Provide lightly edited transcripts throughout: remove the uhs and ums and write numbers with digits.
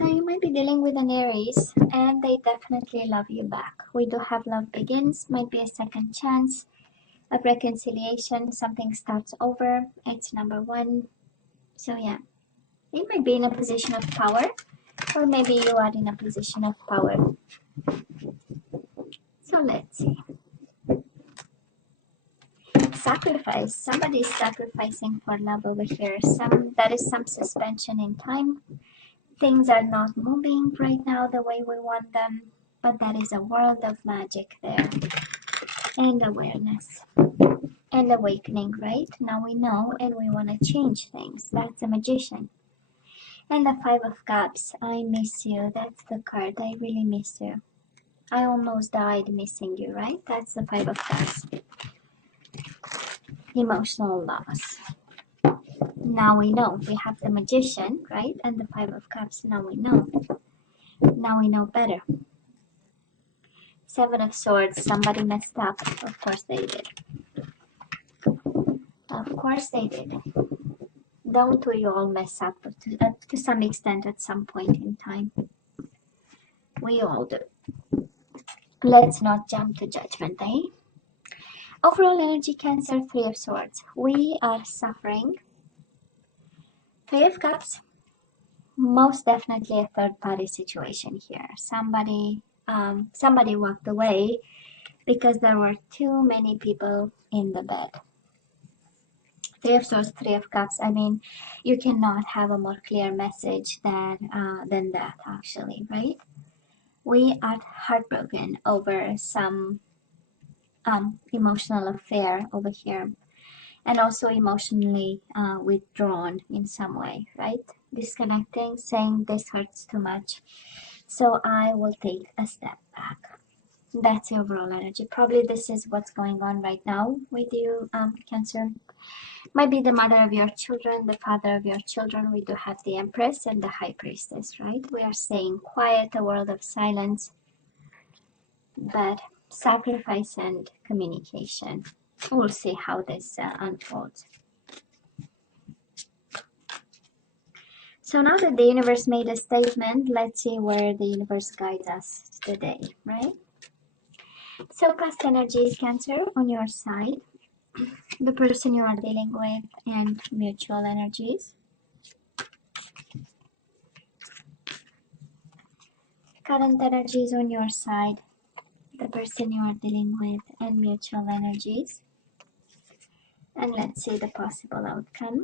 So you might be dealing with an Aries, and they definitely love you back. We do have love begins, might be a second chance, a reconciliation, something starts over. It's number one. So yeah, you might be in a position of power, or maybe you are in a position of power. So let's see. Sacrifice. Somebody is sacrificing for love over here. There is some suspension in time. Things are not moving right now the way we want them, but there is a world of magic there, and awareness and awakening. Right now we know, and we want to change things. That's a magician. And the Five of Cups. I miss you. That's the card. I really miss you. I almost died missing you, right? That's the Five of Cups. Emotional loss. Now we know. We have the Magician, right? And the Five of Cups. Now we know. Now we know better. Seven of Swords. Somebody messed up. Of course they did. Of course they did. Don't we all mess up to some extent at some point in time? We all do. Let's not jump to judgment, eh? Overall energy, Cancer, Three of Swords. We are suffering. Three of Cups. Most definitely a third-party situation here. Somebody walked away because there were too many people in the bed. Three of Swords, Three of Cups. I mean, you cannot have a more clear message than that, actually, right? We are heartbroken over some emotional affair over here, and also emotionally withdrawn in some way, right? Disconnecting, saying this hurts too much, so I will take a step back. That's the overall energy. Probably this is what's going on right now with you, Cancer. Might be the mother of your children, the father of your children. We do have the Empress and the High Priestess, right? We are staying quiet, a world of silence, but sacrifice and communication. We'll see how this unfolds. So now that the universe made a statement, let's see where the universe guides us today, right? So past energies, Cancer, on your side, the person you are dealing with, and mutual energies. Current energies on your side, the person you are dealing with, and mutual energies. And let's see the possible outcome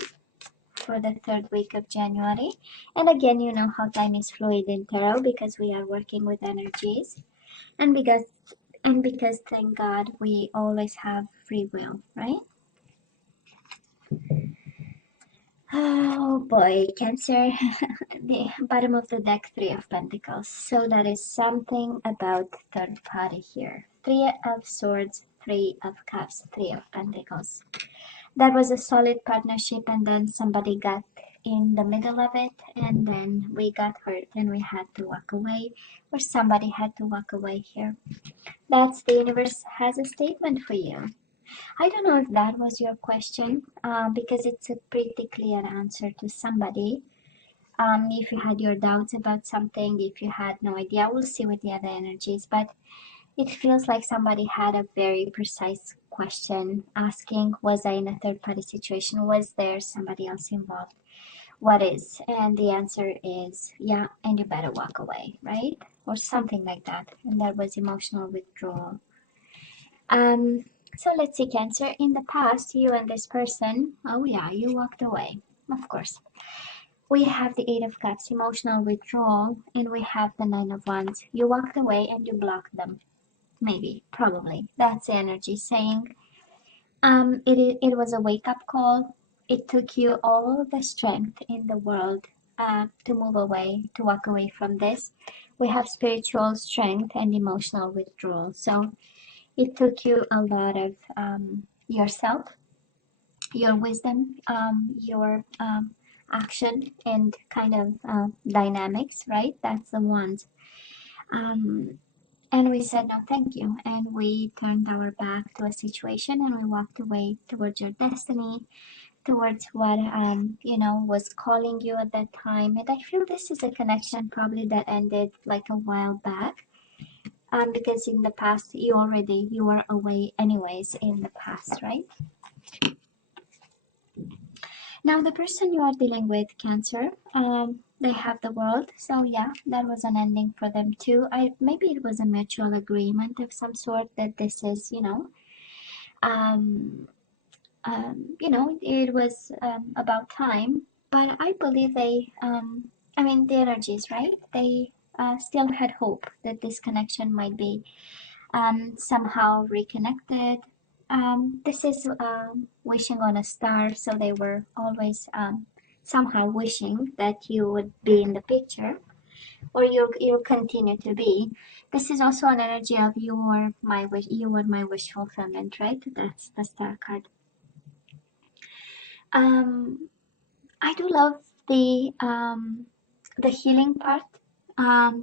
for the third week of January. And again, you know how time is fluid in tarot because we are working with energies, and because thank God we always have free will, right? Oh boy, Cancer. The bottom of the deck, Three of Pentacles. So that is something about third party here. Three of Swords, Three of Cups, Three of Pentacles. That was a solid partnership, and then somebody got in the middle of it, and then we got hurt and we had to walk away, or somebody had to walk away here. That's the universe has a statement for you. I don't know if that was your question, because it's a pretty clear answer to somebody. If you had your doubts about something, if you had no idea, we'll see with the other energies, but it feels like somebody had a very precise question asking, was I in a third party situation? Was there somebody else involved? What is? And the answer is yeah, and you better walk away, right? Or something like that. And that was emotional withdrawal. So let's see, Cancer. In the past, you and this person, oh yeah, you walked away, of course. We have the Eight of Cups, emotional withdrawal, and we have the Nine of Wands. You walked away and you blocked them. Maybe, probably. That's the energy saying it was a wake-up call. It took you all the strength in the world to move away, to walk away from this. We have spiritual strength and emotional withdrawal. So it took you a lot of yourself, your wisdom, your action, and kind of dynamics, right? That's the ones. And we said no thank you, and we turned our back to a situation and we walked away towards your destiny, towards what was calling you at that time. And I feel this is a connection probably that ended like a while back, because in the past you were away anyways in the past, right? Now the person you are dealing with, Cancer, they have the World, so yeah, that was an ending for them too. Maybe it was a mutual agreement of some sort that this is, um, it was about time. But I believe the energies, right? They still had hope that this connection might be somehow reconnected. This is wishing on a star, so they were always somehow wishing that you would be in the picture, or you'll continue to be. This is also an energy of you were my wish fulfillment, right? That's the star card. I do love the healing part,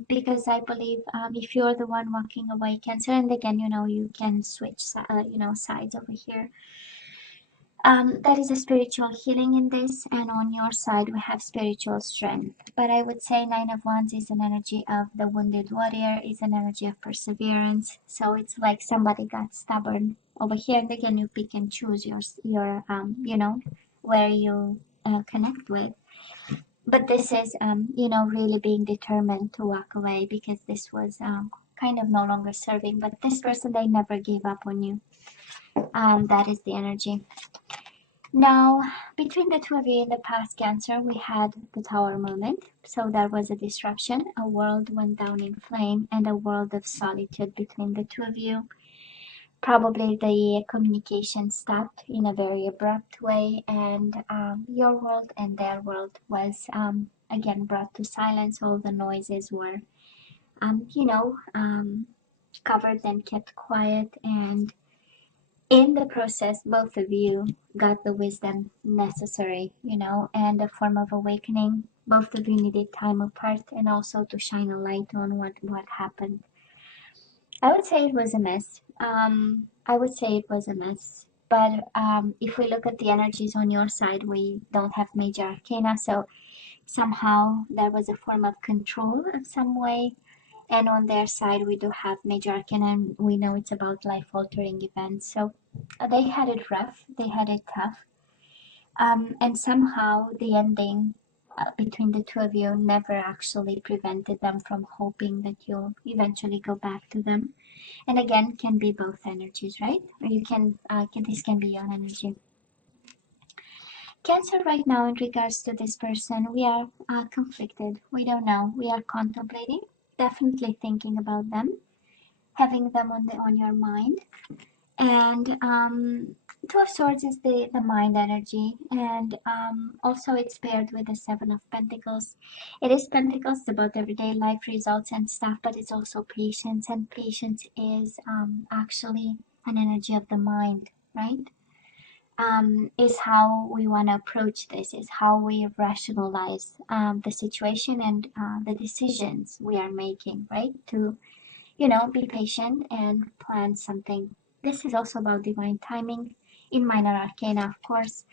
because I believe if you're the one walking away, Cancer, and again, you can switch sides over here. There is a spiritual healing in this, and on your side we have spiritual strength. But I would say Nine of Wands is an energy of the wounded warrior, is an energy of perseverance. So it's like somebody got stubborn over here, and again you pick and choose your where you connect with. But this is really being determined to walk away, because this was kind of no longer serving. But this person, they never gave up on you. That is the energy. Now, between the two of you in the past, Cancer, we had the Tower moment. So there was a disruption, a world went down in flame, and a world of solitude between the two of you. Probably the communication stopped in a very abrupt way, and your world and their world was again brought to silence. All the noises were, covered and kept quiet, and in the process, both of you got the wisdom necessary, and a form of awakening. Both of you needed time apart, and also to shine a light on what happened. I would say it was a mess. But if we look at the energies on your side, we don't have major arcana, so somehow there was a form of control of some way. And on their side, we do have major arcana, and we know it's about life-altering events. So they had it rough, they had it tough. And somehow the ending between the two of you never actually prevented them from hoping that you'll eventually go back to them. And again, can be both energies, right? Or you this can be your energy. Cancer, right now, in regards to this person, we are conflicted. We don't know. We are contemplating, definitely thinking about them, having them on your mind. And Two of Swords is the mind energy, and also it's paired with the Seven of Pentacles. It is Pentacles, about everyday life results and stuff, but it's also patience, and patience is actually an energy of the mind, right? Is how we want to approach this, is how we rationalize the situation and the decisions we are making, right? To be patient and plan something. This is also about divine timing in minor arcana, of course,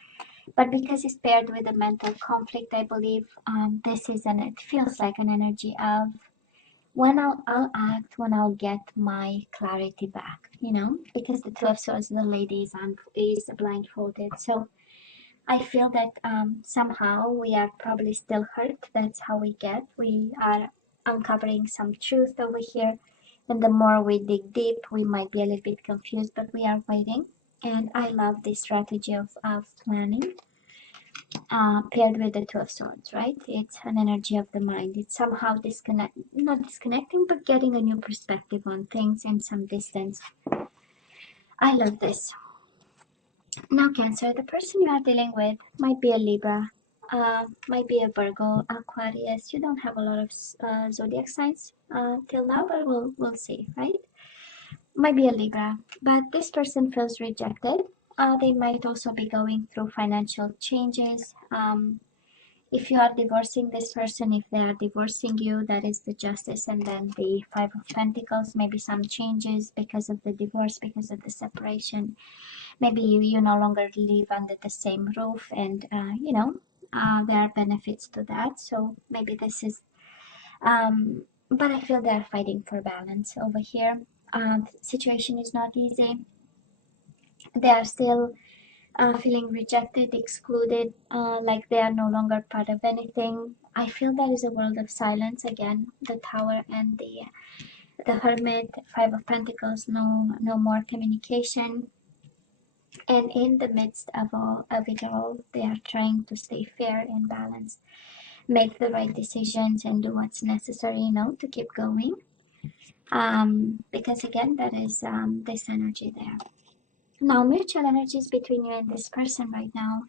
but because it's paired with a mental conflict, I believe it feels like an energy of when I'll act when I'll get my clarity back, because the Two of Swords, the lady is blindfolded. So I feel that somehow we are probably still hurt. That's how we are uncovering some truth over here. And the more we dig deep, we might be a little bit confused, but we are waiting. And I love this strategy of planning, paired with the Two of Swords, right? It's an energy of the mind. It's somehow not disconnecting, but getting a new perspective on things and some distance. I love this. Now, Cancer, the person you are dealing with might be a Libra, might be a Virgo, Aquarius. You don't have a lot of zodiac signs till now, but we'll see, right? Might be a Libra, but this person feels rejected. They might also be going through financial changes. If you are divorcing this person, if they are divorcing you, that is the Justice, and then the Five of Pentacles. Maybe some changes because of the divorce, because of the separation. Maybe you no longer live under the same roof, and there are benefits to that. So maybe this is, but I feel they're fighting for balance over here. The situation is not easy. They are still feeling rejected, excluded, like they are no longer part of anything. I feel there is a world of silence again. The Tower and the Hermit, Five of Pentacles. No more communication. And in the midst of it all, they are trying to stay fair and balanced, make the right decisions, and do what's necessary, to keep going. Because again, that is this energy there. Now, mutual energies between you and this person right now.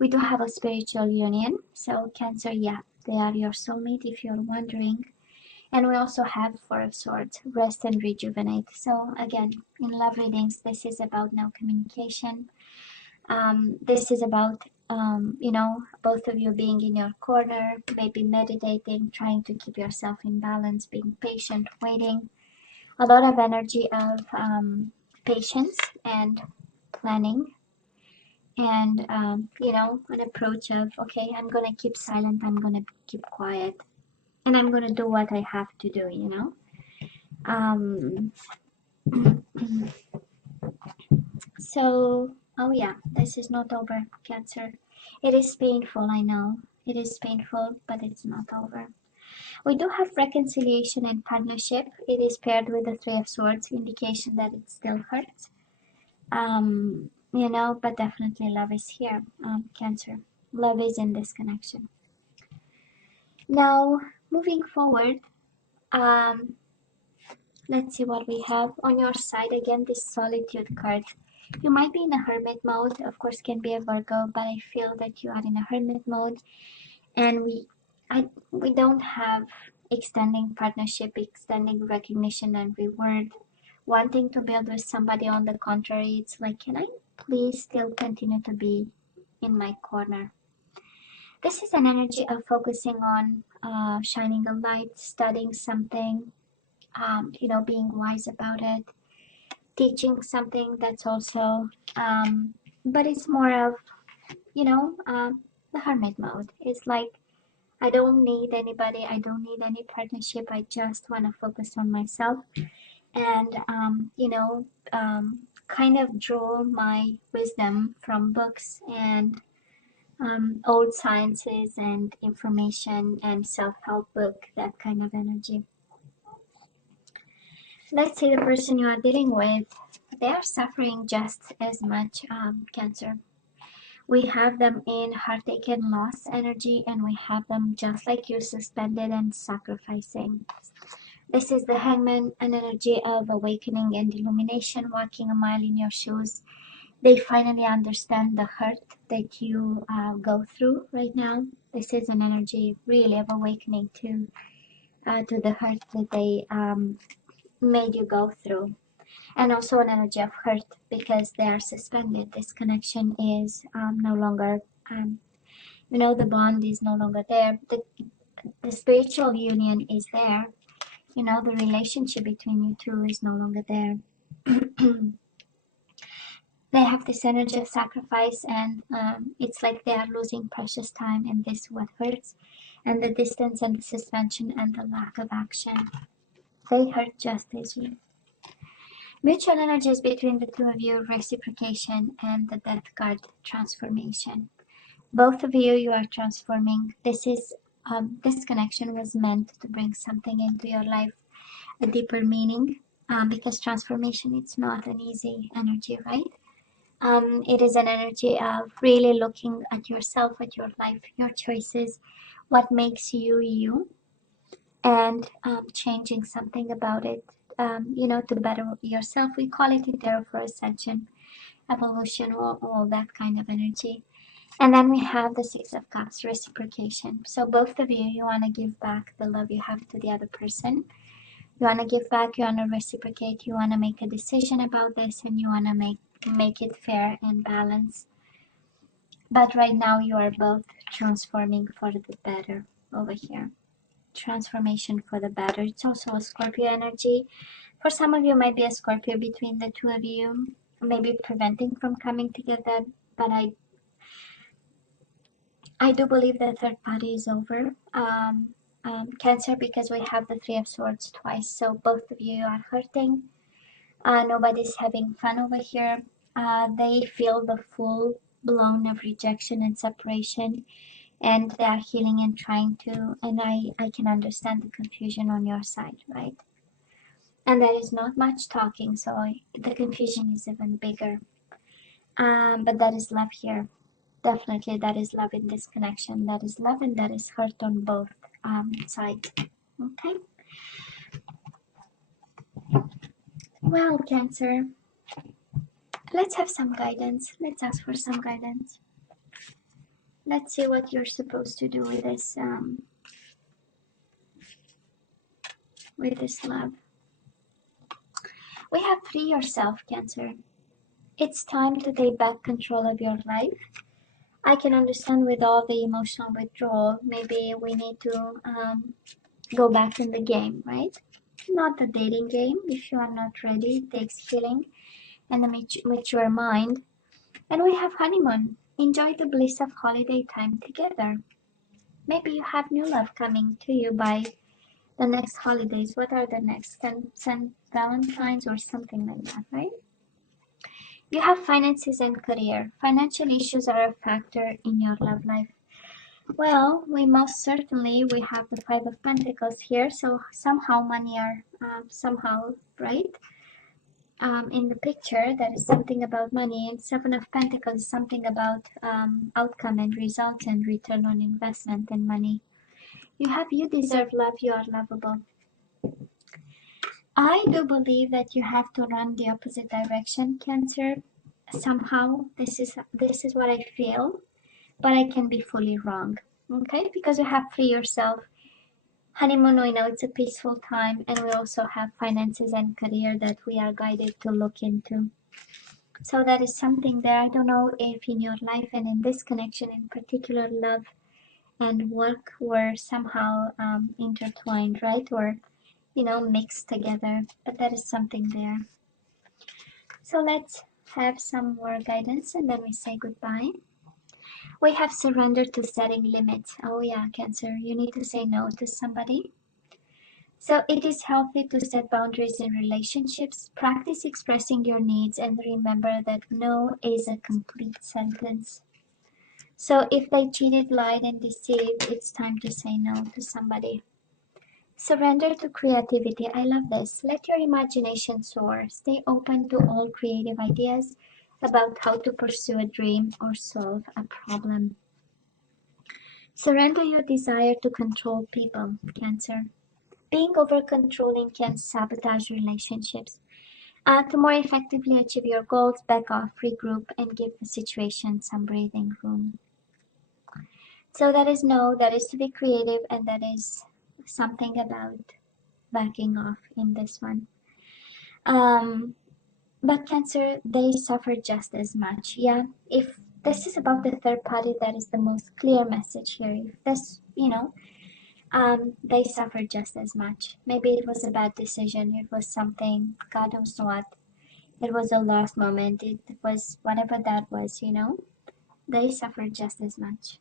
We do have a spiritual union. So Cancer, yeah, they are your soulmate if you're wondering. And we also have Four of Swords, rest and rejuvenate. So again, in love readings, this is about now communication. This is about, both of you being in your corner, maybe meditating, trying to keep yourself in balance, being patient, waiting. A lot of energy of patience and planning. And, an approach of, okay, I'm going to keep silent, I'm going to keep quiet, and I'm going to do what I have to do. Um, so, oh yeah, this is not over, Cancer. It is painful, I know. It is painful, but it's not over. We do have reconciliation and partnership. It is paired with the Three of Swords, indication that it still hurts. But definitely love is here, Cancer. Love is in this connection. Now, moving forward, um, let's see what we have on your side. Again, this Solitude card. You might be in a hermit mode. Of course, can be a Virgo, but I feel that you are in a hermit mode, and we don't have extending partnership, extending recognition and reward. Wanting to build with somebody, on the contrary, it's like, can I please still continue to be in my corner? This is an energy of focusing on shining a light, studying something, being wise about it, teaching something. That's also, but it's more of, the hermit mode. It's like, I don't need anybody, I don't need any partnership, I just want to focus on myself and, kind of draw my wisdom from books and old sciences and information and self-help book, that kind of energy. Let's say the person you are dealing with, they are suffering just as much, Cancer. We have them in heartache and loss energy, and we have them just like you, suspended and sacrificing. This is the Hangman, an energy of awakening and illumination, walking a mile in your shoes. They finally understand the hurt that you go through right now. This is an energy really of awakening to the hurt that they made you go through. And also an energy of hurt because they are suspended. This connection is no longer, the bond is no longer there. The spiritual union is there. The relationship between you two is no longer there. They have this energy of sacrifice, and it's like they are losing precious time, and this is what hurts. And the distance and the suspension and the lack of action, they hurt just as you. Mutual energies between the two of you, reciprocation, and the Death card, transformation. Both of you, you are transforming. This connection was meant to bring something into your life, a deeper meaning, because transformation, it's not an easy energy, right? It is an energy of really looking at yourself, at your life, your choices, what makes you you, and changing something about it, to better yourself. We call it Tarot for Ascension, evolution, all that kind of energy. And then we have the Six of Cups, reciprocation. So both of you, you want to give back the love you have to the other person. You want to give back, you want to reciprocate, you want to make a decision about this, and you want to make it fair and balanced. But right now you are both transforming for the better over here. Transformation for the better. It's also a Scorpio energy. For some of you, might be a Scorpio between the two of you, maybe preventing from coming together. But I do believe the third party is over. Cancer, because we have the Three of Swords twice, so both of you are hurting. Nobody's having fun over here. They feel the full blown of rejection and separation, and they are healing and trying to, and I can understand the confusion on your side, right? And there is not much talking, so the confusion is even bigger. But that is love here. Definitely that is love in this connection. That is love, and that is hurt on both sides. Okay. Well, Cancer, let's have some guidance. Let's ask for some guidance. Let's see what you're supposed to do with this love. We have free yourself, Cancer. It's time to take back control of your life. I can understand with all the emotional withdrawal, maybe we need to go back in the game, right? Not the dating game. If you are not ready, it takes healing and a mature mind. And we have honeymoon. Enjoy the bliss of holiday time together. Maybe you have new love coming to you by the next holidays. What are the next? St. Valentine's or something like that, right? You have finances and career. Financial issues are a factor in your love life. Well, we most certainly, we have the Five of Pentacles here, so somehow money are somehow, right? In the picture, there is something about money, and Seven of Pentacles is something about outcome and results and return on investment and money. You deserve love, you are lovable. I do believe that you have to run the opposite direction, Cancer. Somehow, this is what I feel, but I can be fully wrong. Okay, because you have free yourself. Honeymoon, we know it's a peaceful time, and we also have finances and career that we are guided to look into. So that is something there. I don't know if in your life and in this connection in particular, love and work were somehow intertwined, right? Or, mixed together, but that is something there. So let's have some more guidance and then we say goodbye. We have surrender to setting limits. Oh yeah, Cancer, you need to say no to somebody. So it is healthy to set boundaries in relationships. Practice expressing your needs and remember that no is a complete sentence. So if they cheated, lied, and deceived, it's time to say no to somebody. Surrender to creativity. I love this. Let your imagination soar. Stay open to all creative ideas about how to pursue a dream or solve a problem. Surrender your desire to control people, Cancer. Being over-controlling can sabotage relationships. To more effectively achieve your goals, back off, regroup, and give the situation some breathing room. So that is no, that is to be creative, and that is something about backing off in this one. But Cancer, they suffer just as much. Yeah, if this is about the third party, that is the most clear message here. If this, they suffer just as much. Maybe it was a bad decision. It was something, God knows what. It was a lost moment. It was whatever that was, They suffer just as much.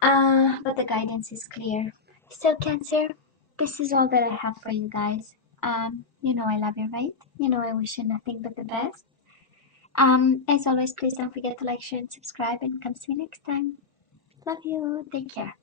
But the guidance is clear. So Cancer, this is all that I have for you guys. I love you, right? I wish you nothing but the best. As always, please don't forget to like, share, and subscribe, and come see me next time. Love you. Take care.